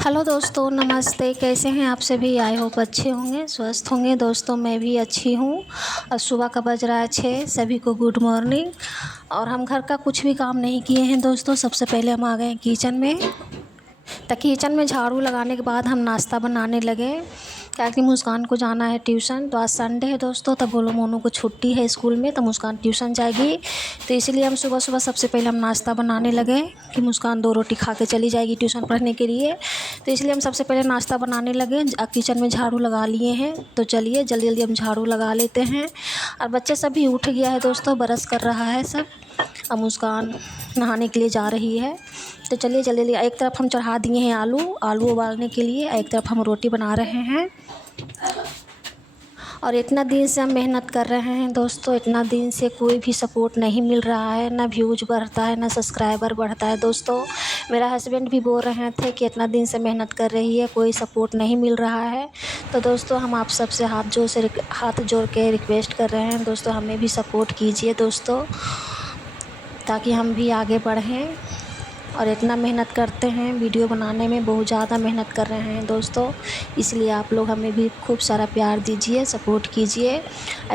Hello दोस्तों, नमस्ते। कैसे हैं आप सभी? आई होप अच्छे होंगे, स्वस्थ होंगे। दोस्तों मैं भी अच्छी हूँ। और सुबह का बज रहा है 6। सभी को गुड मॉर्निंग। और हम घर का कुछ भी काम नहीं किए हैं दोस्तों। सबसे पहले हम आ गए किचन में। तो किचन में झाड़ू लगाने के बाद हम नाश्ता बनाने लगे, ताकि मुस्कान को जाना है ट्यूशन। तो आज संडे है दोस्तों, तब गोलू मोनू को छुट्टी है स्कूल में, तो मुस्कान ट्यूशन जाएगी। तो इसलिए हम सुबह सुबह सबसे पहले हम नाश्ता बनाने लगे कि मुस्कान 2 रोटी खा के चली जाएगी ट्यूशन पढ़ने के लिए। तो इसलिए हम सबसे पहले नाश्ता बनाने लगे। किचन में झाड़ू लगा लिए हैं, तो चलिए जल्दी जल्दी हम झाड़ू लगा लेते हैं। और बच्चे सभी उठ गया है दोस्तों, ब्रश कर रहा है सब। अब मुस्कान नहाने के लिए जा रही है। तो चलिए जल्दी जल्दी, एक तरफ हम चढ़ा दिए हैं आलू उबालने के लिए, एक तरफ हम रोटी बना रहे हैं। और इतना दिन से हम मेहनत कर रहे हैं दोस्तों। इतना दिन से कोई भी सपोर्ट नहीं मिल रहा है, ना व्यूज बढ़ता है, ना सब्सक्राइबर बढ़ता है दोस्तों। मेरा हस्बैंड भी बोल रहे थे कि इतना दिन से मेहनत कर रही है, कोई सपोर्ट नहीं मिल रहा है। तो दोस्तों हम आप सबसे हाथ जोड़ के रिक्वेस्ट कर रहे हैं दोस्तों, हमें भी सपोर्ट कीजिए दोस्तों, ताकि हम भी आगे बढ़ें। और इतना मेहनत करते हैं वीडियो बनाने में, बहुत ज़्यादा मेहनत कर रहे हैं दोस्तों। इसलिए आप लोग हमें भी खूब सारा प्यार दीजिए, सपोर्ट कीजिए।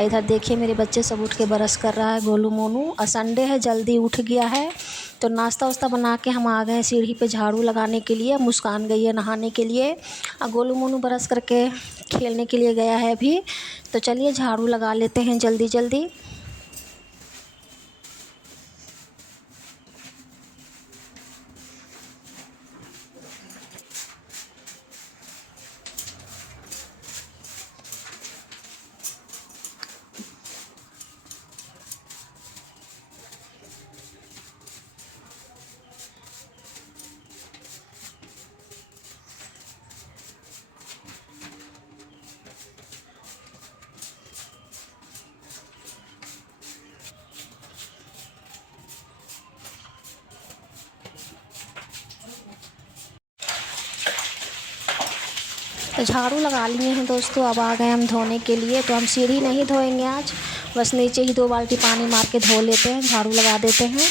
इधर देखिए मेरे बच्चे सब उठ के ब्रश कर रहा है गोलू मोनू। और संडे है, जल्दी उठ गया है। तो नाश्ता वास्ता बना के हम आ गए सीढ़ी पे झाड़ू लगाने के लिए। मुस्कान गई है नहाने के लिए, और गोलू मोनू ब्रश करके खेलने के लिए गया है अभी। तो चलिए झाड़ू लगा लेते हैं जल्दी जल्दी। तो झाड़ू लगा लिए हैं दोस्तों, अब आ गए हम धोने के लिए। तो हम सीढ़ी नहीं धोएंगे आज, बस नीचे ही 2 बाल्टी पानी मार के धो लेते हैं, झाड़ू लगा देते हैं।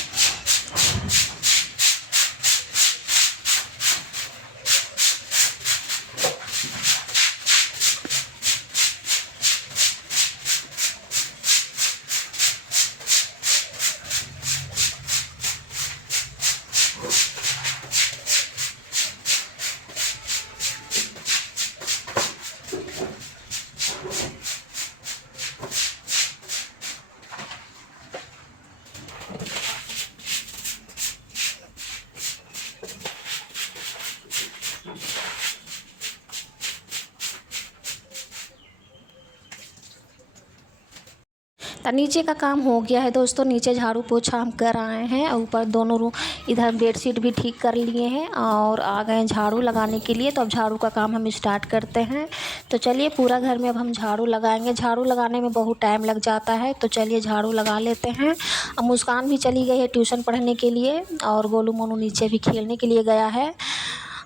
तो नीचे का काम हो गया है दोस्तों। नीचे झाड़ू पोछा हम कर आए हैं, और ऊपर दोनों रूम, इधर बेडशीट भी ठीक कर लिए हैं, और आ गए हैं झाड़ू लगाने के लिए। तो अब झाड़ू का काम हम स्टार्ट करते हैं। तो चलिए पूरा घर में अब हम झाड़ू लगाएंगे। झाड़ू लगाने में बहुत टाइम लग जाता है, तो चलिए झाड़ू लगा लेते हैं। अब मुस्कान भी चली गई है ट्यूशन पढ़ने के लिए, और गोलू मोनू नीचे भी खेलने के लिए गया है।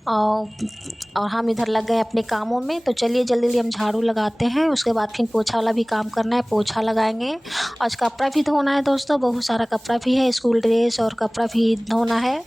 और हम इधर लग गए अपने कामों में। तो चलिए जल्दी जल्दी हम झाड़ू लगाते हैं, उसके बाद फिर पोछा वाला भी काम करना है, पोछा लगाएंगे। आज कपड़ा भी धोना है दोस्तों, बहुत सारा कपड़ा भी है, स्कूल ड्रेस और कपड़ा भी धोना है।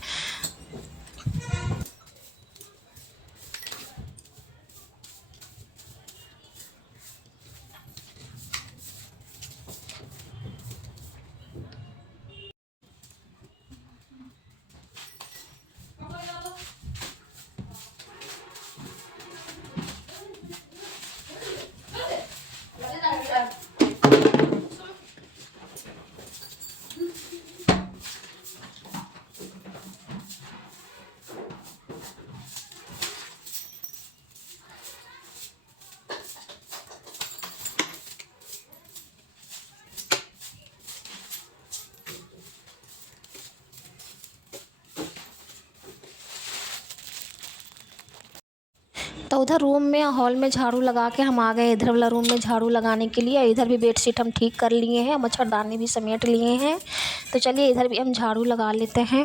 तो उधर रूम में, हॉल में झाड़ू लगा के हम आ गए इधर वाला रूम में झाड़ू लगाने के लिए। इधर भी बेडशीट हम ठीक कर लिए हैं, मच्छरदानी भी समेट लिए हैं। तो चलिए इधर भी हम झाड़ू लगा लेते हैं।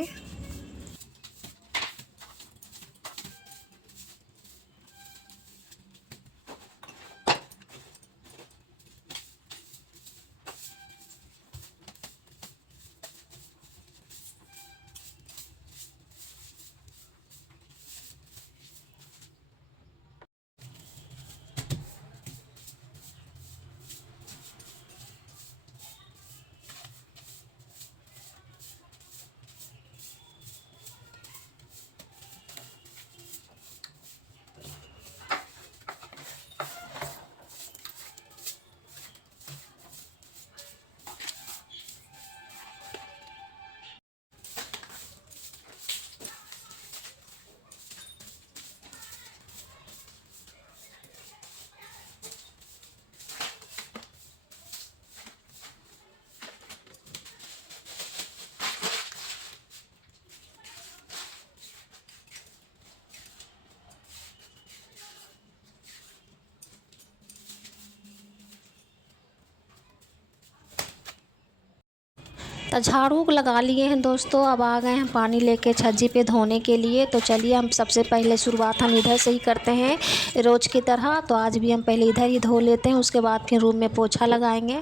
झाड़ू लगा लिए हैं दोस्तों। अब आ गए हैं पानी लेके छज्जी पे धोने के लिए। तो चलिए हम सबसे पहले शुरुआत हम इधर से ही करते हैं रोज़ की तरह। तो आज भी हम पहले इधर ही धो लेते हैं, उसके बाद फिर रूम में पोछा लगाएंगे।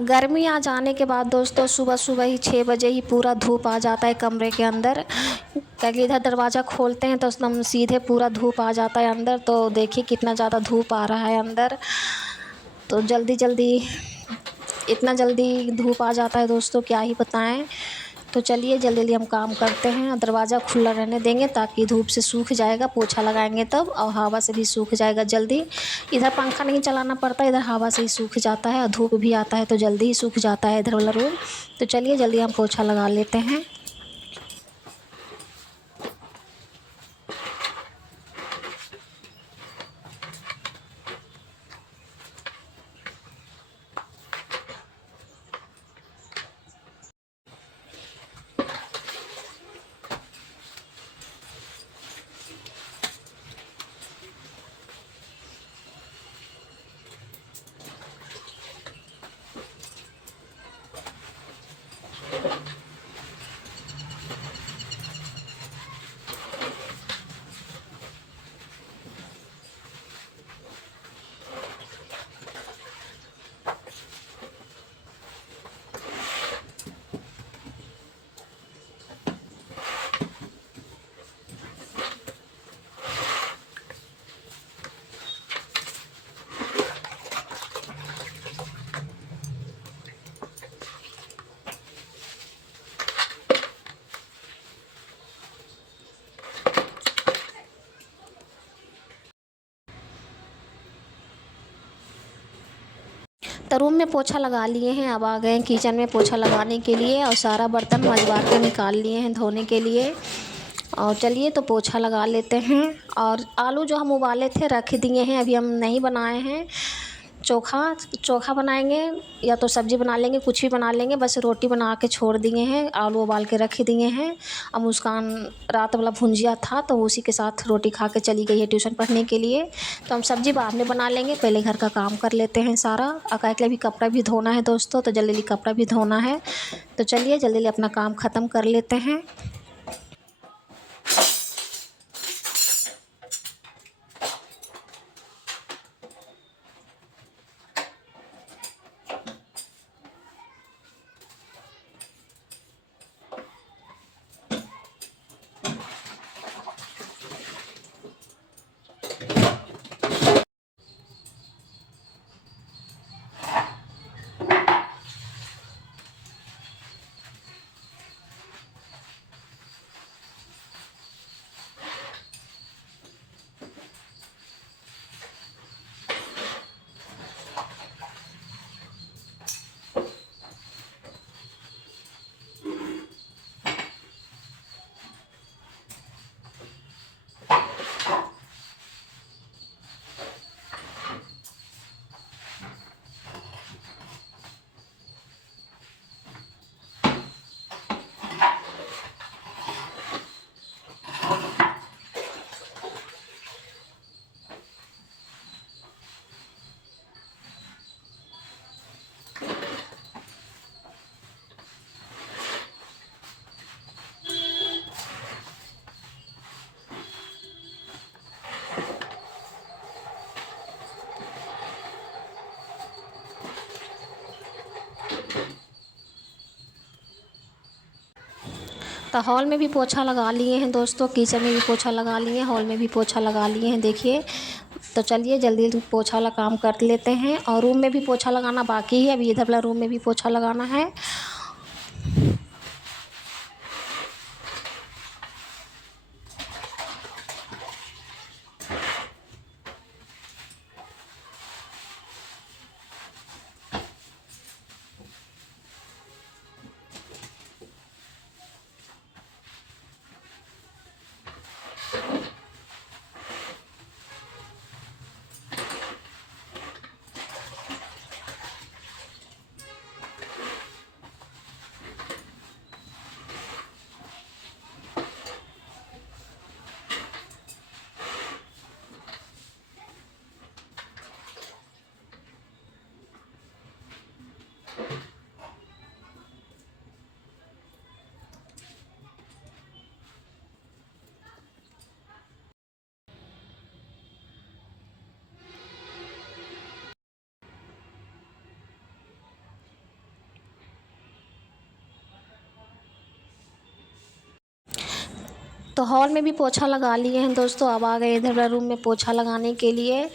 गर्मी आ जाने के बाद दोस्तों सुबह सुबह ही 6 बजे ही पूरा धूप आ जाता है कमरे के अंदर। क्योंकि इधर दरवाज़ा खोलते हैं तो एकदम सीधे पूरा धूप आ जाता है अंदर। तो देखिए कितना ज़्यादा धूप आ रहा है अंदर। तो जल्दी जल्दी इतना जल्दी धूप आ जाता है दोस्तों, क्या ही बताएं। तो चलिए जल्दी जल्दी हम काम करते हैं। दरवाज़ा खुला रहने देंगे ताकि धूप से सूख जाएगा, पोछा लगाएंगे तब, और हवा से भी सूख जाएगा जल्दी। इधर पंखा नहीं चलाना पड़ता, इधर हवा से ही सूख जाता है और धूप भी आता है तो जल्दी ही सूख जाता है इधर वाला रूम। तो चलिए जल्दी हम पोछा लगा लेते हैं। तो रूम में पोछा लगा लिए हैं। अब आ गए हैं किचन में पोछा लगाने के लिए और सारा बर्तन मजवा के निकाल लिए हैं धोने के लिए। और चलिए तो पोछा लगा लेते हैं। और आलू जो हम उबाले थे रख दिए हैं, अभी हम नहीं बनाए हैं। चोखा बनाएंगे या तो सब्ज़ी बना लेंगे, कुछ भी बना लेंगे। बस रोटी बना के छोड़ दिए हैं, आलू उबाल के रख दिए हैं। अब मुस्कान रात वाला भुंजिया था तो उसी के साथ रोटी खा के चली गई है ट्यूशन पढ़ने के लिए। तो हम सब्ज़ी बाद में बना लेंगे, पहले घर का काम कर लेते हैं सारा। अकाई के लिए भी कपड़ा भी धोना है दोस्तों, तो जल्दी जल्दी कपड़ा भी धोना है। तो चलिए जल्दी जल्दी अपना काम ख़त्म कर लेते हैं। तो हॉल में भी पोछा लगा लिए हैं दोस्तों, किचन में भी पोछा लगा लिए हैं, हॉल में भी पोछा लगा लिए हैं देखिए। तो चलिए जल्दी जल्दी पोछा वाला काम कर लेते हैं। और रूम में भी पोछा लगाना बाकी है, अभी इधर वाला रूम में भी पोछा लगाना है। तो हॉल में भी पोछा लगा लिए हैं दोस्तों। अब आ गए इधर वाला रूम में पोछा लगाने के लिए।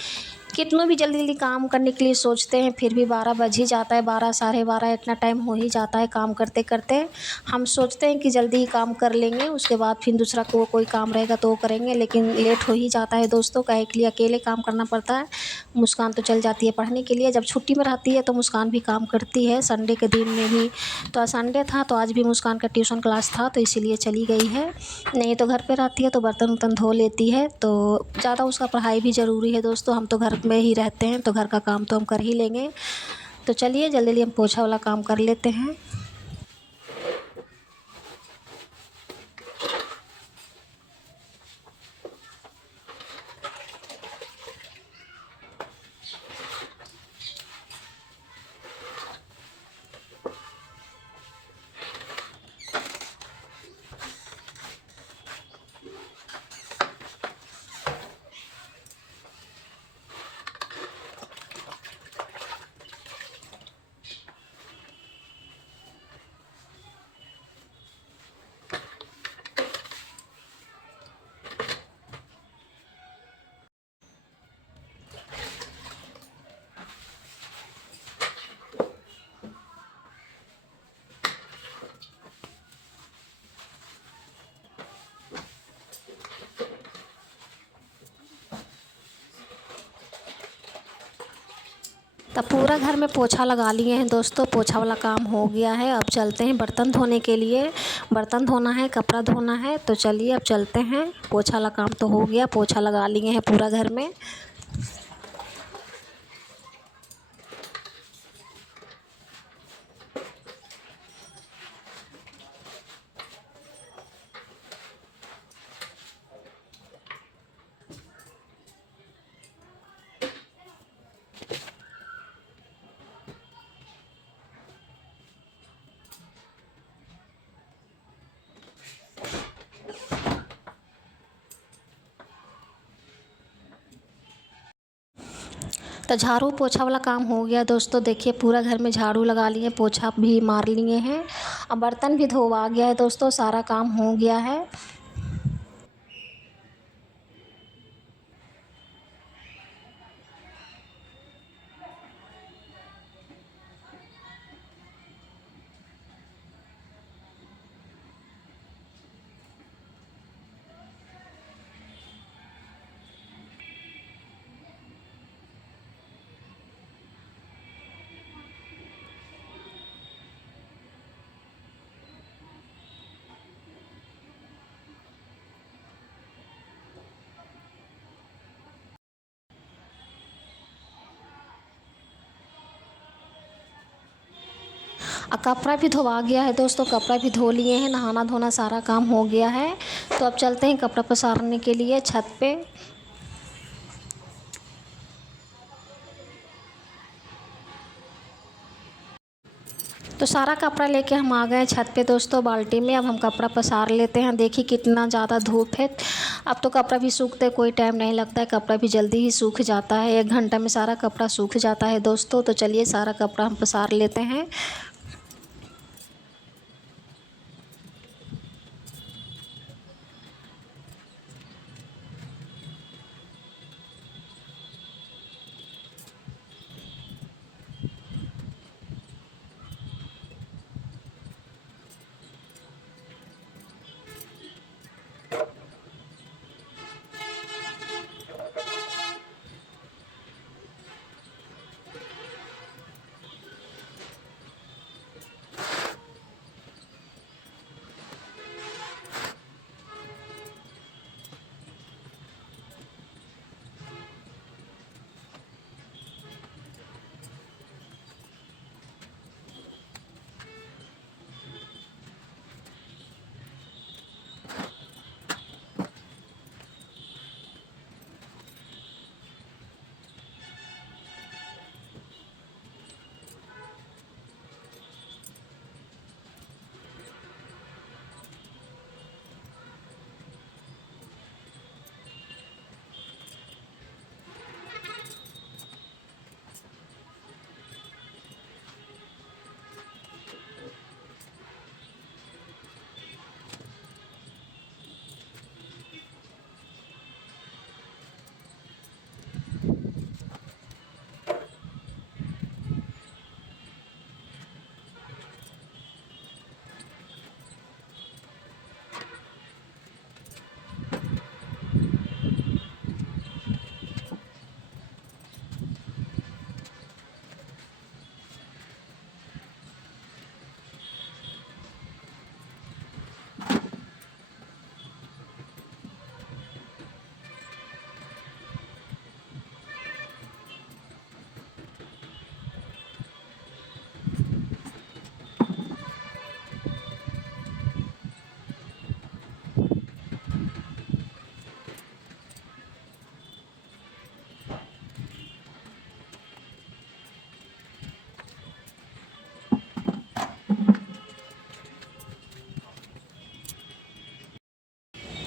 कितनों भी जल्दी जल्दी काम करने के लिए सोचते हैं, फिर भी 12 बज ही जाता है, 12 साढ़े 12 इतना टाइम हो ही जाता है काम करते करते। हम सोचते हैं कि जल्दी ही काम कर लेंगे, उसके बाद फिर दूसरा कोई काम रहेगा तो वो करेंगे, लेकिन लेट हो ही जाता है दोस्तों। काहे के लिए अकेले काम करना पड़ता है। मुस्कान तो चल जाती है पढ़ने के लिए, जब छुट्टी में रहती है तो मुस्कान भी काम करती है, संडे के दिन में भी। तो आज संडे था तो आज भी मुस्कान का ट्यूशन क्लास था तो इसीलिए चली गई है। नहीं तो घर पे रहती है तो बर्तन वर्तन धो लेती है। तो ज़्यादा उसका पढ़ाई भी ज़रूरी है दोस्तों। हम तो घर में ही रहते हैं तो घर का काम तो हम कर ही लेंगे। तो चलिए जल्दी जल्दी हम पोछा वाला काम कर लेते हैं। तब पूरा घर में पोछा लगा लिए हैं दोस्तों। पोछा वाला काम हो गया है। अब चलते हैं बर्तन धोने के लिए। बर्तन धोना है, कपड़ा धोना है। तो चलिए अब चलते हैं। पोछा वाला काम तो हो गया, पोछा लगा लिए हैं पूरा घर में। तो झाड़ू पोछा वाला काम हो गया दोस्तों। देखिए पूरा घर में झाड़ू लगा लिए, पोछा भी मार लिए हैं। अब बर्तन भी धोवा गया है दोस्तों, सारा काम हो गया है। कपड़ा भी धोवा गया है दोस्तों, कपड़ा भी धो लिए हैं, नहाना धोना सारा काम हो गया है। तो अब चलते हैं कपड़ा पसारने के लिए छत पे। तो सारा कपड़ा लेके हम आ गए छत पे दोस्तों बाल्टी में। अब हम कपड़ा पसार लेते हैं। देखिए कितना ज़्यादा धूप है। अब तो कपड़ा भी सूखते कोई टाइम नहीं लगता है, कपड़ा भी जल्दी ही सूख जाता है। 1 घंटा में सारा कपड़ा सूख जाता है दोस्तों। तो चलिए सारा कपड़ा हम पसार लेते हैं।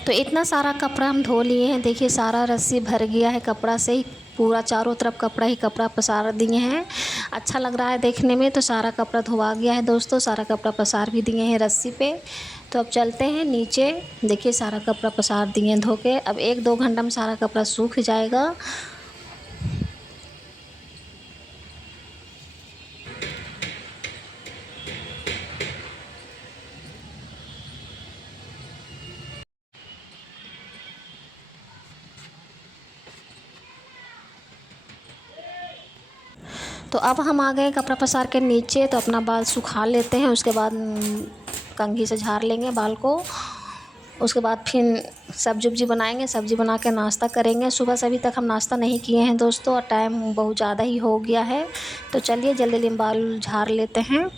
तो इतना सारा कपड़ा हम धो लिए हैं, देखिए सारा रस्सी भर गया है कपड़ा से ही, पूरा चारों तरफ कपड़ा ही कपड़ा पसार दिए हैं। अच्छा लग रहा है देखने में। तो सारा कपड़ा धोवा गया है दोस्तों, सारा कपड़ा पसार भी दिए हैं रस्सी पे। तो अब चलते हैं नीचे, देखिए सारा कपड़ा पसार दिए हैं धो के। अब 1-2 घंटा में सारा कपड़ा सूख जाएगा। तो अब हम आ गए कपड़ा पसार के नीचे, तो अपना बाल सुखा लेते हैं। उसके बाद कंघी से झाड़ लेंगे बाल को। उसके बाद फिर सब्जी उब्जी बनाएंगे, सब्जी बना के नाश्ता करेंगे। सुबह से अभी तक हम नाश्ता नहीं किए हैं दोस्तों, और टाइम बहुत ज़्यादा ही हो गया है। तो चलिए जल्दी जल्दी बाल झाड़ लेते हैं।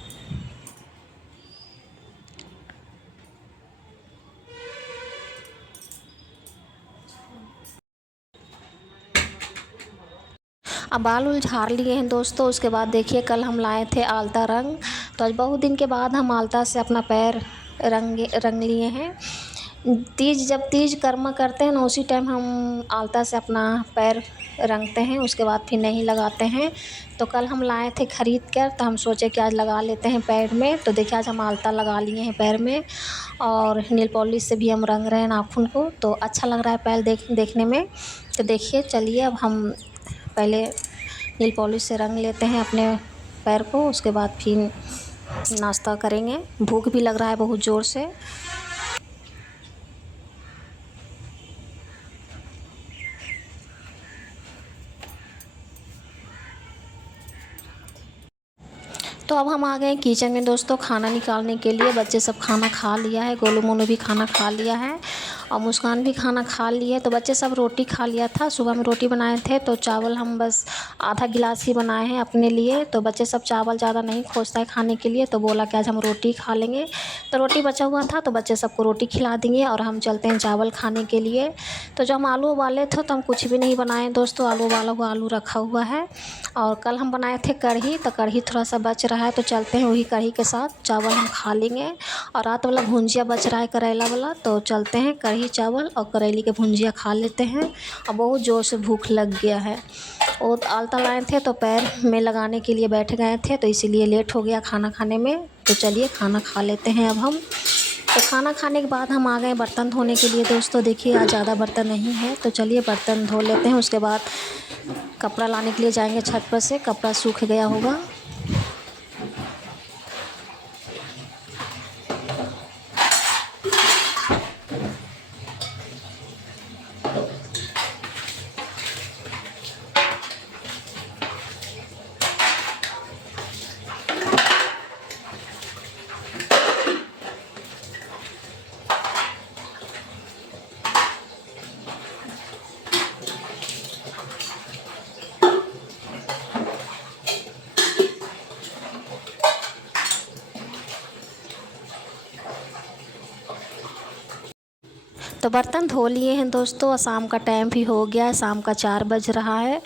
अब बाल उल झाड़ लिए हैं दोस्तों। उसके बाद देखिए कल हम लाए थे आलता रंग, तो आज बहुत दिन के बाद हम आलता से अपना पैर रंग लिए हैं। जब तीज कर्म करते हैं ना, उसी टाइम हम आलता से अपना पैर रंगते हैं, उसके बाद फिर नहीं लगाते हैं। तो कल हम लाए थे ख़रीद कर, तो हम सोचे कि आज लगा लेते हैं पैर में। तो देखिए आज हम आलता लगा लिए हैं पैर में, और नेल पॉलिश से भी हम रंग रहे हैं नाखून को। तो अच्छा लग रहा है पैर देखने में। तो देखिए चलिए अब हम पहले नेल पॉलिश से रंग लेते हैं अपने पैर को, उसके बाद फिर नाश्ता करेंगे। भूख भी लग रहा है बहुत ज़ोर से। तो अब हम आ गए किचन में दोस्तों खाना निकालने के लिए। बच्चे सब खाना खा लिया है, गोलू मोनू भी खाना खा लिया है, और मुस्कान भी खाना खा ली है। तो बच्चे सब रोटी खा लिया था, सुबह में रोटी बनाए थे, तो चावल हम बस आधा गिलास ही बनाए हैं अपने लिए। तो बच्चे सब चावल ज़्यादा नहीं खोजता है खाने के लिए, तो बोला कि आज हम रोटी खा लेंगे। तो रोटी बचा हुआ था, तो बच्चे सबको रोटी खिला देंगे और हम चलते हैं चावल खाने के लिए। तो जब हम आलू उबाले थे तो हम कुछ भी नहीं बनाए दोस्तों, आलू उबाला हुआ आलू रखा हुआ है। और कल हम बनाए थे कढ़ी, तो कढ़ी थोड़ा सा बच रहा है, तो चलते हैं वही कढ़ी के साथ चावल हम खा लेंगे। और रात वाला भुंजिया बच रहा है करेला वाला, तो चलते हैं कढ़ी चावल और करेली के भुंजिया खा लेते हैं। और बहुत ज़ोर से भूख लग गया है। और आलता लाए थे तो पैर में लगाने के लिए बैठ गए थे, तो इसीलिए लेट हो गया खाना खाने में। तो चलिए खाना खा लेते हैं अब हम। तो खाना खाने के बाद हम आ गए बर्तन धोने के लिए दोस्तों। देखिए आज ज़्यादा बर्तन नहीं है, तो चलिए बर्तन धो लेते हैं। उसके बाद कपड़ा लाने के लिए जाएंगे छत पर से, कपड़ा सूख गया होगा। तो बर्तन धो लिए हैं दोस्तों, और शाम का टाइम भी हो गया है, शाम का 4 बज रहा है।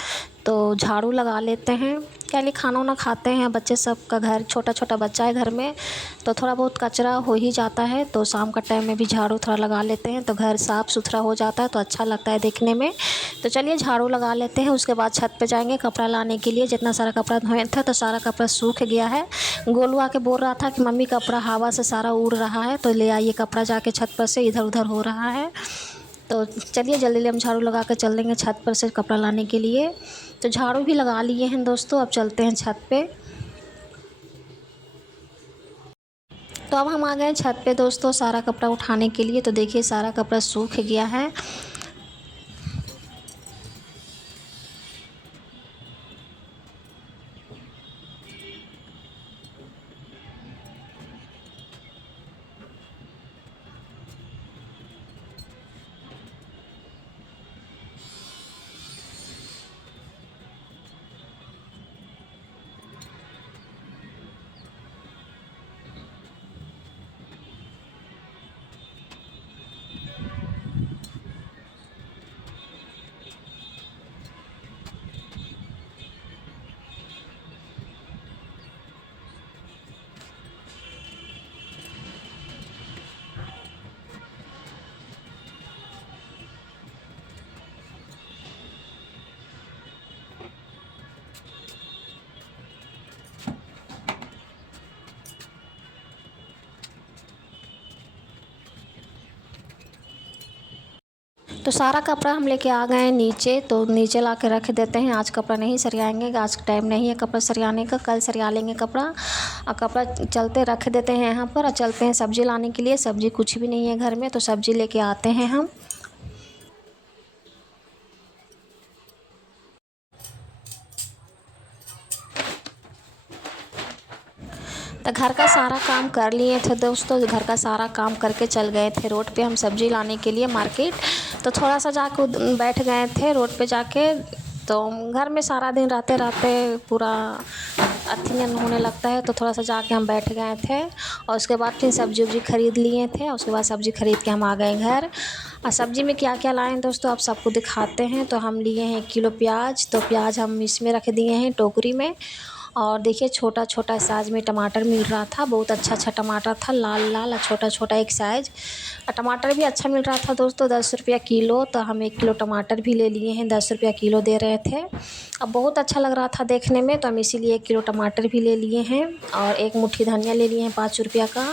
तो झाड़ू लगा लेते हैं। क्या लिए खाना वाना खाते हैं, बच्चे सब का घर छोटा छोटा बच्चा है घर में, तो थोड़ा बहुत कचरा हो ही जाता है। तो शाम का टाइम में भी झाड़ू थोड़ा लगा लेते हैं, तो घर साफ़ सुथरा हो जाता है, तो अच्छा लगता है देखने में। तो चलिए झाड़ू लगा लेते हैं। उसके बाद छत पे जाएंगे कपड़ा लाने के लिए। जितना सारा कपड़ा धोए थे तो सारा कपड़ा सूख गया है। गोलू आके बोल रहा था कि मम्मी कपड़ा हवा से सारा उड़ रहा है, तो ले आइए कपड़ा जाके छत पर से, इधर उधर हो रहा है। तो चलिए जल्दी जल्दी हम झाड़ू लगा कर चल देंगे छत पर से कपड़ा लाने के लिए। तो झाड़ू भी लगा लिए हैं दोस्तों, अब चलते हैं छत पे। तो अब हम आ गए छत पे दोस्तों सारा कपड़ा उठाने के लिए। तो देखिए सारा कपड़ा सूख गया है। तो सारा कपड़ा हम लेके आ गए हैं नीचे, तो नीचे ला के रख देते हैं। आज कपड़ा नहीं सरियाएंगे, आज टाइम नहीं है कपड़ा सरियाने का, कल सरिया लेंगे कपड़ा। और कपड़ा चलते रख देते हैं यहाँ पर और चलते हैं सब्ज़ी लाने के लिए। सब्ज़ी कुछ भी नहीं है घर में, तो सब्ज़ी लेके आते हैं हम। तो घर का सारा काम कर लिए थे दोस्तों, घर का सारा काम करके चल गए थे रोड पे हम सब्ज़ी लाने के लिए मार्केट। तो थोड़ा सा जाके बैठ गए थे रोड पे जाके। तो घर में सारा दिन रहते रहते पूरा अथीन होने लगता है, तो थोड़ा सा जाके हम बैठ गए थे। और उसके बाद फिर सब्ज़ी उब्जी ख़रीद लिए थे। उसके बाद सब्ज़ी ख़रीद के हम आ गए घर। और सब्ज़ी में क्या क्या लाए हैं दोस्तों, आप सबको दिखाते हैं। तो हम लिए हैं 1 किलो प्याज। तो प्याज हम इसमें रख दिए हैं टोकरी में। और देखिए छोटा छोटा साइज़ में टमाटर मिल रहा था, बहुत अच्छा टमाटर था, लाल लाल और छोटा छोटा एक साइज़। और टमाटर भी अच्छा मिल रहा था दोस्तों, 10 रुपया किलो। तो हम 1 किलो टमाटर भी ले लिए हैं, 10 रुपया किलो दे रहे थे। अब बहुत अच्छा लग रहा था देखने में, तो हम इसीलिए 1 किलो टमाटर भी ले लिए हैं। और एक मुट्ठी धनिया ले लिए हैं 5 रुपया का।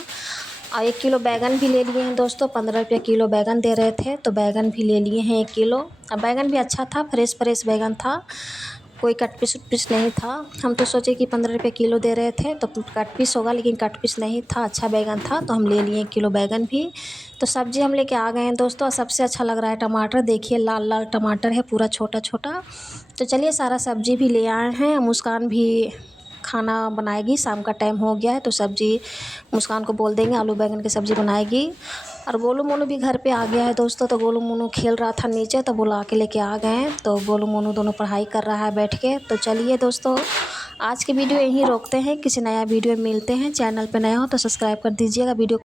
और 1 किलो बैंगन भी ले लिए हैं दोस्तों, 15 रुपया किलो बैंगन दे रहे थे, तो बैंगन भी ले लिए हैं 1 किलो। और बैंगन भी अच्छा था, फ्रेश फ्रेश बैंगन था, कोई कट पीस उट पीस नहीं था। हम तो सोचे कि 15 रुपये किलो दे रहे थे तो कट पीस होगा, लेकिन कट पीस नहीं था, अच्छा बैंगन था, तो हम ले लिए 1 किलो बैंगन भी। तो सब्ज़ी हम लेके आ गए हैं दोस्तों। सबसे अच्छा लग रहा है टमाटर, देखिए लाल लाल टमाटर है, पूरा छोटा छोटा। तो चलिए सारा सब्ज़ी भी ले आए हैं। मुस्कान भी खाना बनाएगी, शाम का टाइम हो गया है, तो सब्ज़ी मुस्कान को बोल देंगे आलू बैंगन की सब्ज़ी बनाएगी। और गोलू मोनू भी घर पे आ गया है दोस्तों। तो गोलू मोनू खेल रहा था नीचे, तो बुला के लेके आ गए हैं। तो गोलू मोनू दोनों पढ़ाई कर रहा है बैठ के। तो चलिए दोस्तों आज की वीडियो यहीं रोकते हैं, किसी नया वीडियो में मिलते हैं। चैनल पे नया हो तो सब्सक्राइब कर दीजिएगा। वीडियो